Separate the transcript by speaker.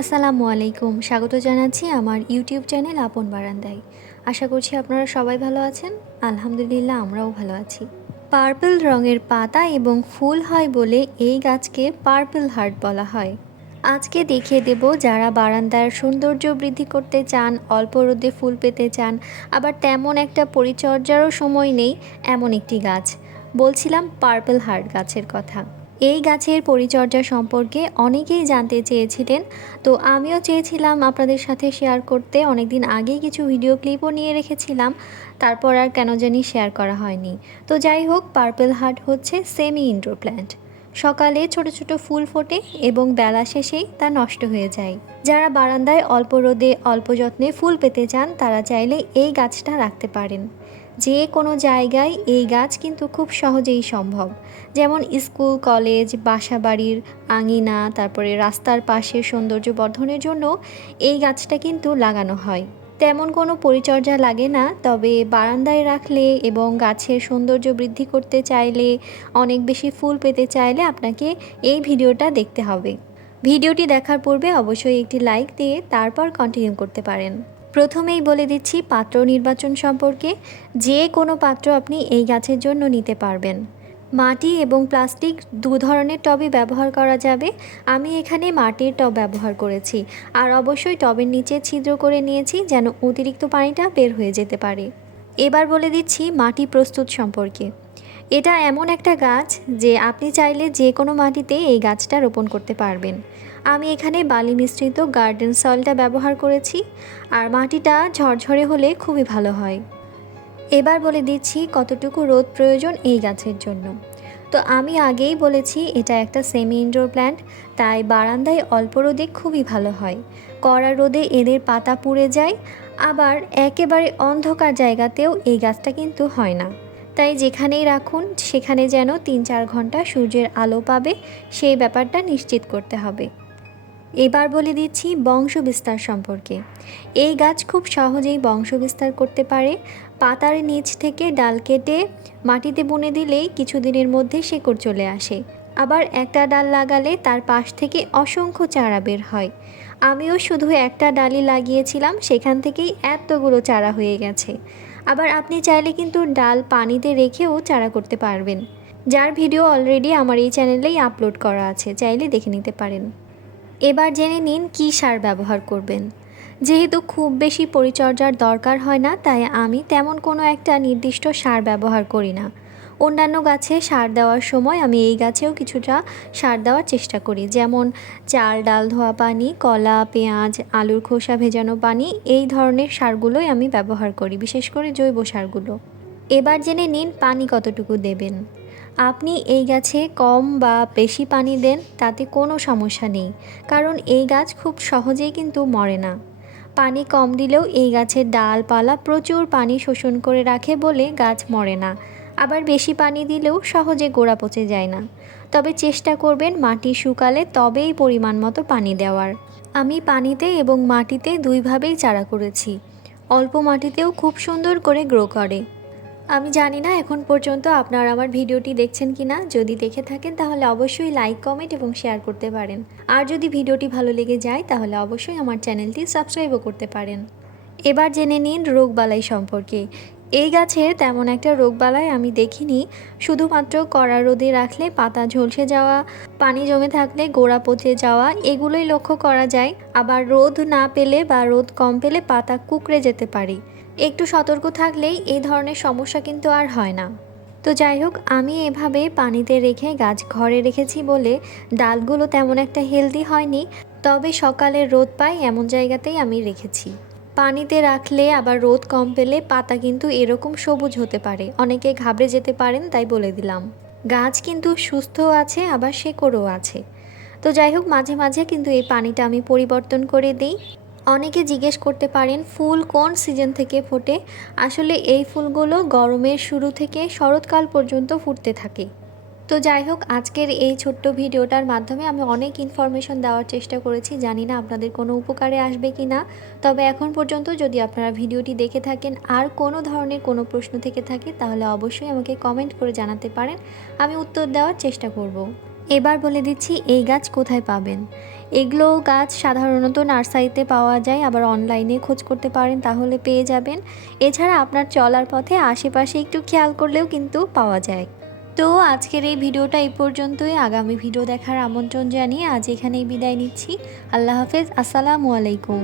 Speaker 1: আসসালামু আলাইকুম। স্বাগত জানাচ্ছি আমার ইউটিউব চ্যানেল আপন বারান্দায়। আশা করছি আপনারা সবাই ভালো আছেন। আলহামদুলিল্লাহ আমরাও ভালো আছি। পার্পল রঙের পাতা এবং ফুল হয় বলে এই গাছকে পার্পল হার্ট বলা হয়। আজকে দেখিয়ে দেব যারা বারান্দার সৌন্দর্য বৃদ্ধি করতে চান, অল্প রোদে ফুল পেতে চান, আবার তেমন একটা পরিচর্যারও সময় নেই, এমন একটি গাছ। বলছিলাম পার্পল হার্ট গাছের কথা। এই গাছের পরিচর্যা সম্পর্কে অনেকেই জানতে চেয়েছিলেন। তো আমিও চেয়েছিলাম আপনাদের সাথে শেয়ার করতে। অনেকদিন আগেই কিছু ভিডিও ক্লিপও নিয়ে রেখেছিলাম। তারপর আর কেন জানি শেয়ার করা হয়নি। তো যাই হোক, পার্পল হার্ট হচ্ছে সেমি ইনডোর প্ল্যান্ট সকালে ছোট ছোট ফুল ফোটে এবং বেলা শেষেই তা নষ্ট হয়ে যায়। যারা বারান্দায় অল্প রোদে অল্প যত্নে ফুল পেতে চান, তারা চাইলে এই গাছটা রাখতে পারেন। যে কোনো জায়গায় এই গাছ কিন্তু খুব সহজেই সম্ভব। যেমন স্কুল, কলেজ বাসা বাড়ির আঙিনা, তারপরে রাস্তার পাশে সৌন্দর্য বর্ধনের জন্য এই গাছটা কিন্তু লাগানো হয়। তেমন কোনো পরিচর্যা লাগে না, তবে বারান্দায় রাখলে এবং গাছের সৌন্দর্য বৃদ্ধি করতে চাইলে, অনেক বেশি ফুল পেতে চাইলে আপনাকে এই ভিডিওটা দেখতে হবে। ভিডিওটি দেখার পূর্বে অবশ্যই একটি লাইক দিয়ে তারপর কন্টিনিউ করতে পারেন। প্রথমেই বলে দিচ্ছি পাত্র নির্বাচন সম্পর্কে যে কোনো পাত্র আপনি এই গাছের জন্য নিতে পারবেন। মাটি এবং প্লাস্টিক দু ধরনের টবই ব্যবহার করা যাবে। আমি এখানে মাটির টব ব্যবহার করেছি। আর অবশ্যই টবের নিচে ছিদ্র করে নিয়েছি যেন অতিরিক্ত পানিটা বের হয়ে যেতে পারে। এবার বলে দিচ্ছি মাটি প্রস্তুত সম্পর্কে। এটা এমন একটা গাছ যে আপনি চাইলে যে কোনো মাটিতে এই গাছটা রোপণ করতে পারবেন। আমি এখানে বালি মিশ্রিত গার্ডেন সয়েলটা ব্যবহার করেছি আর মাটিটা ঝরঝরে হলে খুবই ভালো হয়। এবার বলে দিচ্ছি কতটুকু রোদ প্রয়োজন এই গাছের জন্য। তো আমি আগেই বলেছি এটা একটা সেমি ইনডোর প্ল্যান্ট তাই বারান্দায় অল্প রোদে খুবই ভালো হয়। কড়া রোদে এদের পাতা পুড়ে যায়, আবার একেবারে অন্ধকার জায়গাতেও এই গাছটা কিন্তু হয় না। তাই যেখানেই রাখুন, সেখানে যেন তিন চার ঘণ্টা সূর্যের আলো পাবে, সেই ব্যাপারটা নিশ্চিত করতে হবে। এবার বলে দিচ্ছি বংশ বিস্তার সম্পর্কে। এই গাছ খুব সহজেই বংশ বিস্তার করতে পারে। পাতার নিচ থেকে ডাল কেটে মাটিতে বুনে দিলেই কিছুদিনের মধ্যে শেকড় চলে আসে। আবার একটা ডাল লাগালে তার পাশ থেকে অসংখ্য চারা বের হয়। আমিও শুধু একটা ডালই লাগিয়েছিলাম, সেখান থেকেই এতগুলো চারা হয়ে গেছে। আবার আপনি চাইলে কিন্তু ডাল পানিতে রেখেও চারা করতে পারবেন। যার ভিডিও অলরেডি আমার এই চ্যানেলেই আপলোড করা আছে, চাইলে দেখে নিতে পারেন। এবার জেনে নিন কি সার ব্যবহার করবেন। যেহেতু খুব বেশি পরিচর্যার দরকার হয় না, তাই আমি তেমন কোনো একটা নির্দিষ্ট সার ব্যবহার করি না। অন্যান্য গাছে সার দেওয়ার সময় আমি এই গাছেও কিছুটা সার দেওয়ার চেষ্টা করি। যেমন চাল, ডাল, ধোয়া পানি, কলা, পেঁয়াজ, আলুর খোসা ভেজানো পানি, এই ধরনের সারগুলোই আমি ব্যবহার করি, বিশেষ করে জৈব সারগুলো। এবার জেনে নিন পানি কতটুকু দেবেন। আপনি এই গাছে কম বা বেশি পানি দেন, তাতে কোনো সমস্যা নেই, কারণ এই গাছ খুব সহজেই কিন্তু মরে না। পানি কম দিলেও এই গাছের ডালপালা প্রচুর পানি শোষণ করে রাখে বলে গাছ মরে না। আবার বেশি পানি দিলেও সহজে গোড়া পচে যায় না। তবে চেষ্টা করবেন মাটি শুকালে তবেই পরিমাণ মতো পানি দেওয়ার। আমি পানিতে এবং মাটিতে দুইভাবেই চারা করেছি। অল্প মাটিতেও খুব সুন্দর করে গ্রো করে। আমি জানি না এখন পর্যন্ত আপনারা আমার ভিডিওটি দেখছেন কি না যদি দেখে থাকেন তাহলে অবশ্যই লাইক কমেন্ট এবং শেয়ার করতে পারেন। আর যদি ভিডিওটি ভালো লেগে যায় তাহলে অবশ্যই আমার চ্যানেলটি সাবস্ক্রাইবও করতে পারেন। এবার জেনে নিন রোগবালাই সম্পর্কে। এই গাছের তেমন একটা রোগবালাই আমি দেখিনি। শুধুমাত্র কড়া রোদে রাখলে পাতা ঝলসে যাওয়া, পানি জমে থাকলে গোড়া পচে যাওয়া, এগুলোই লক্ষ্য করা যায়। আবার রোদ না পেলে বা রোদ কম পেলে পাতা কুকড়ে যেতে পারে। একটু সতর্ক থাকলেই এই ধরনের সমস্যা কিন্তু আর হয় না। তো যাই হোক, আমি এভাবে পানিতে রেখে গাছ ঘরে রেখেছি বলে ডালগুলো তেমন একটা হেলদি হয়নি। তবে সকালে রোদ পাই এমন জায়গাতেই আমি রেখেছি। পানিতে রাখলে আবার রোদ কম পেলে পাতা কিন্তু এরকম সবুজ হতে পারে। অনেকে ঘাবড়ে যেতে পারেন, তাই বলে দিলাম। গাছ কিন্তু সুস্থও আছে, আবার শেকড়ও আছে। তো যাই হোক, মাঝে মাঝে কিন্তু এই পানিটা আমি পরিবর্তন করে দিই। অনেকে জিজ্ঞেস করতে পারেন, ফুল কোন সিজন থেকে ফোটে? আসলে এই ফুলগুলো গরমের শুরু থেকে শরৎকাল পর্যন্ত ফুটতে থাকে। তো যাই হোক, আজকের এই ছোট্ট ভিডিওটার মাধ্যমে আমি অনেক ইনফরমেশন দেওয়ার চেষ্টা করেছি। জানি না আপনাদের কোনো উপকারে আসবে কি না। তবে এখন পর্যন্ত যদি আপনারা ভিডিওটি দেখে থাকেন, আর কোনো ধরনের কোনো প্রশ্ন থেকে থাকে, তাহলে অবশ্যই আমাকে কমেন্ট করে জানাতে পারেন। আমি উত্তর দেওয়ার চেষ্টা করব। এবার বলে দিচ্ছি, এই গাছ কোথায় পাবেন? এগুলো গাছ সাধারণত নার্সারিতে পাওয়া যায়, আবার অনলাইনে খোঁজ করতে পারেন, তাহলে পেয়ে যাবেন। এছাড়া আপনার চলার পথে আশেপাশে একটু খেয়াল করলেও কিন্তু পাওয়া যায়। তো আজকের এই ভিডিওটা এই পর্যন্তই। আগামী ভিডিও দেখার আমন্ত্রণ জানিয়ে আজ এখানেই বিদায় নিচ্ছি। আল্লাহ হাফেজ। আসসালামু আলাইকুম।